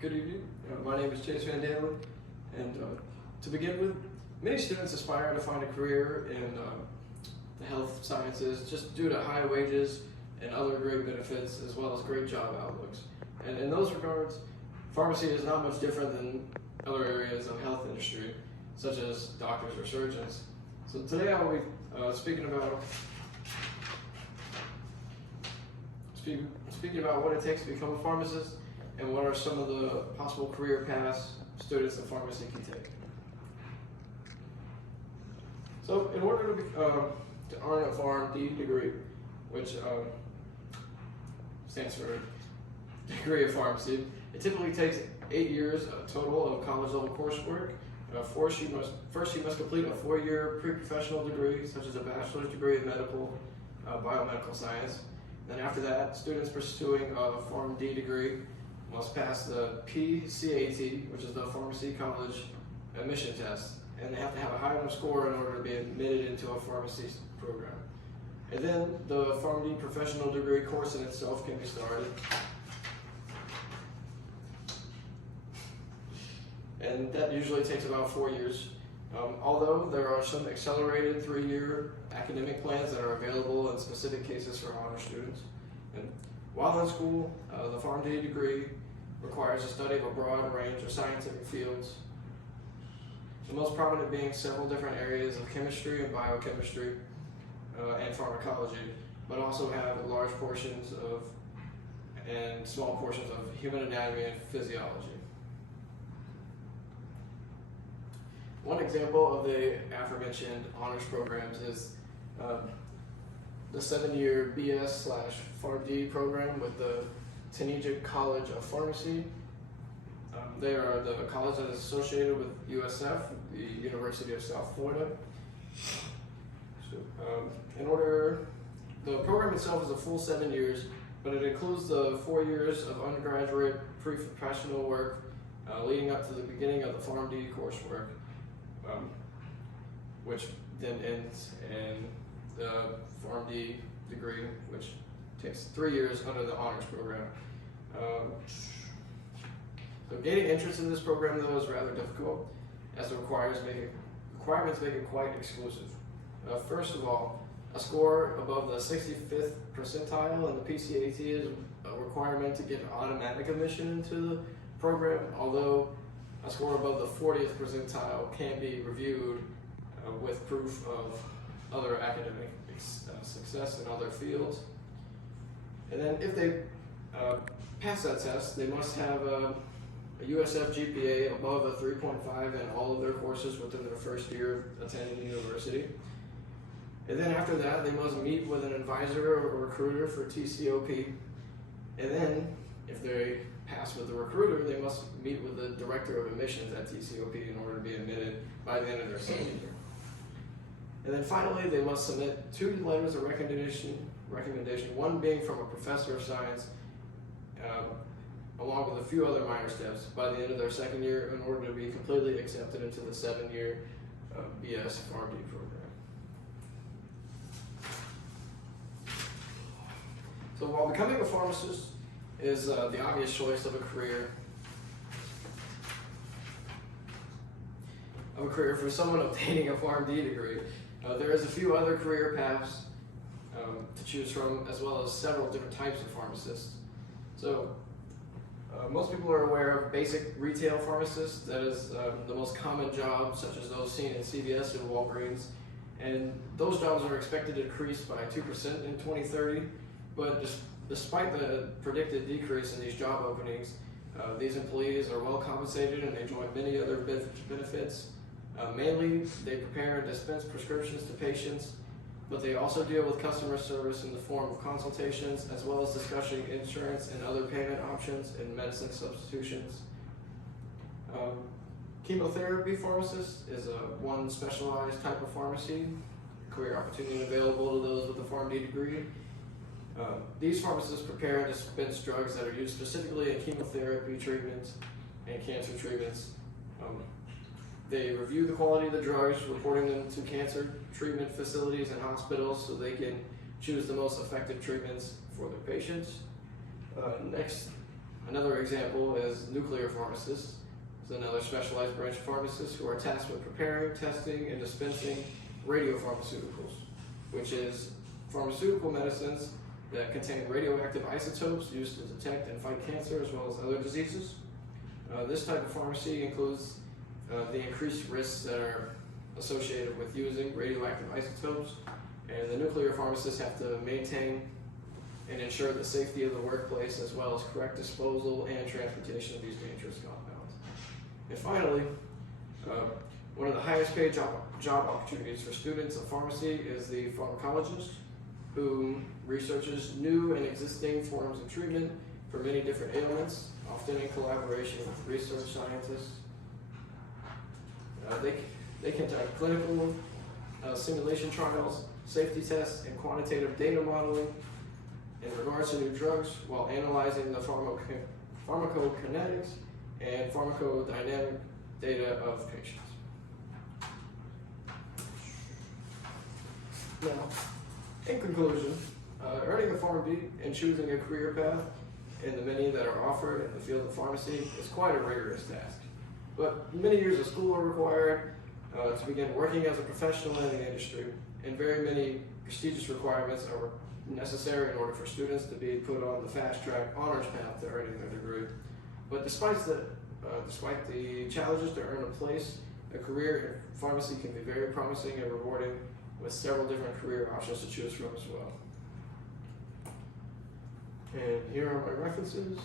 Good evening. My name is Chase Van Dalen, and to begin with, many students aspire to find a career in the health sciences just due to high wages and other great benefits, as well as great job outlooks. And in those regards, pharmacy is not much different than other areas of health industry, such as doctors or surgeons. So today I'll be speaking about what it takes to become a pharmacist and what are some of the possible career paths students in pharmacy can take. So in order to earn a Pharmd degree, which stands for degree of pharmacy, it typically takes 8 years total of college level coursework. First, you must complete a 4-year pre-professional degree, such as a bachelor's degree in biomedical science. Then after that, students pursuing a Pharmd degree must pass the PCAT, which is the Pharmacy College Admission Test, and they have to have a high enough score in order to be admitted into a pharmacy program. And then the Pharmd professional degree course in itself can be started. And that usually takes about 4 years. Although there are some accelerated 3-year academic plans that are available in specific cases for honor students. And while in school, the Pharmd degree requires a study of a broad range of scientific fields, the most prominent being several different areas of chemistry and biochemistry and pharmacology, but also have large portions of and small portions of human anatomy and physiology. One example of the aforementioned honors programs is the 7-year BS/Pharmd program with the Tunisia College of Pharmacy. They are the college that is associated with USF, the University of South Florida. The program itself is a full 7 years, but it includes the 4 years of undergraduate pre-professional work leading up to the beginning of the Pharmd coursework, which then ends in the Pharmd degree, which takes 3 years under the honors program. So gaining entrance in this program, though, is rather difficult, as the requirements make it quite exclusive. First of all, a score above the 65th percentile in the PCAT is a requirement to get automatic admission into the program, although a score above the 40th percentile can be reviewed with proof of other academic success in other fields. And then if they pass that test, they must have a USF GPA above a 3.5 in all of their courses within their first year of attending university. And then after that, they must meet with an advisor or a recruiter for TCOP. And then, if they pass with the recruiter, they must meet with the director of admissions at TCOP in order to be admitted by the end of their second year. And then finally, they must submit 2 letters of recommendation, one being from a professor of science, along with a few other minor steps by the end of their second year in order to be completely accepted into the 7-year BS Pharmd program. So while becoming a pharmacist is the obvious choice of a career for someone obtaining a Pharmd degree, there is a few other career paths to choose from, as well as several different types of pharmacists. So most people are aware of basic retail pharmacists. That is the most common job, such as those seen in CVS and Walgreens. And those jobs are expected to decrease by 2% in 2030. But despite the predicted decrease in these job openings, these employees are well compensated and enjoy many other benefits. Mainly, they prepare and dispense prescriptions to patients, but they also deal with customer service in the form of consultations, as well as discussing insurance and other payment options and medicine substitutions. Chemotherapy Pharmacist is one specialized type of pharmacy, career opportunity available to those with a Pharmd degree. These pharmacists prepare and dispense drugs that are used specifically in chemotherapy treatments and cancer treatments. They review the quality of the drugs, reporting them to cancer treatment facilities and hospitals so they can choose the most effective treatments for their patients. Next, Another example is nuclear pharmacists. It's another specialized branch of pharmacists who are tasked with preparing, testing, and dispensing radiopharmaceuticals, which is pharmaceutical medicines that contain radioactive isotopes used to detect and fight cancer as well as other diseases. This type of pharmacy includes the increased risks that are associated with using radioactive isotopes, and the nuclear pharmacists have to maintain and ensure the safety of the workplace as well as correct disposal and transportation of these dangerous compounds. And finally, one of the highest paid job opportunities for students of pharmacy is the pharmacologist, who researches new and existing forms of treatment for many different ailments, often in collaboration with research scientists. They conduct clinical simulation trials, safety tests, and quantitative data modeling in regards to new drugs while analyzing the pharmacokinetics and pharmacodynamic data of patients. Now, in conclusion, earning a Pharmd and choosing a career path in the many that are offered in the field of pharmacy is quite a rigorous task. But many years of school are required to begin working as a professional in the industry, and very many prestigious requirements are necessary in order for students to be put on the fast-track honors path to earning their degree. But despite the challenges to earn a place, a career in pharmacy can be very promising and rewarding, with several different career options to choose from as well. And here are my references.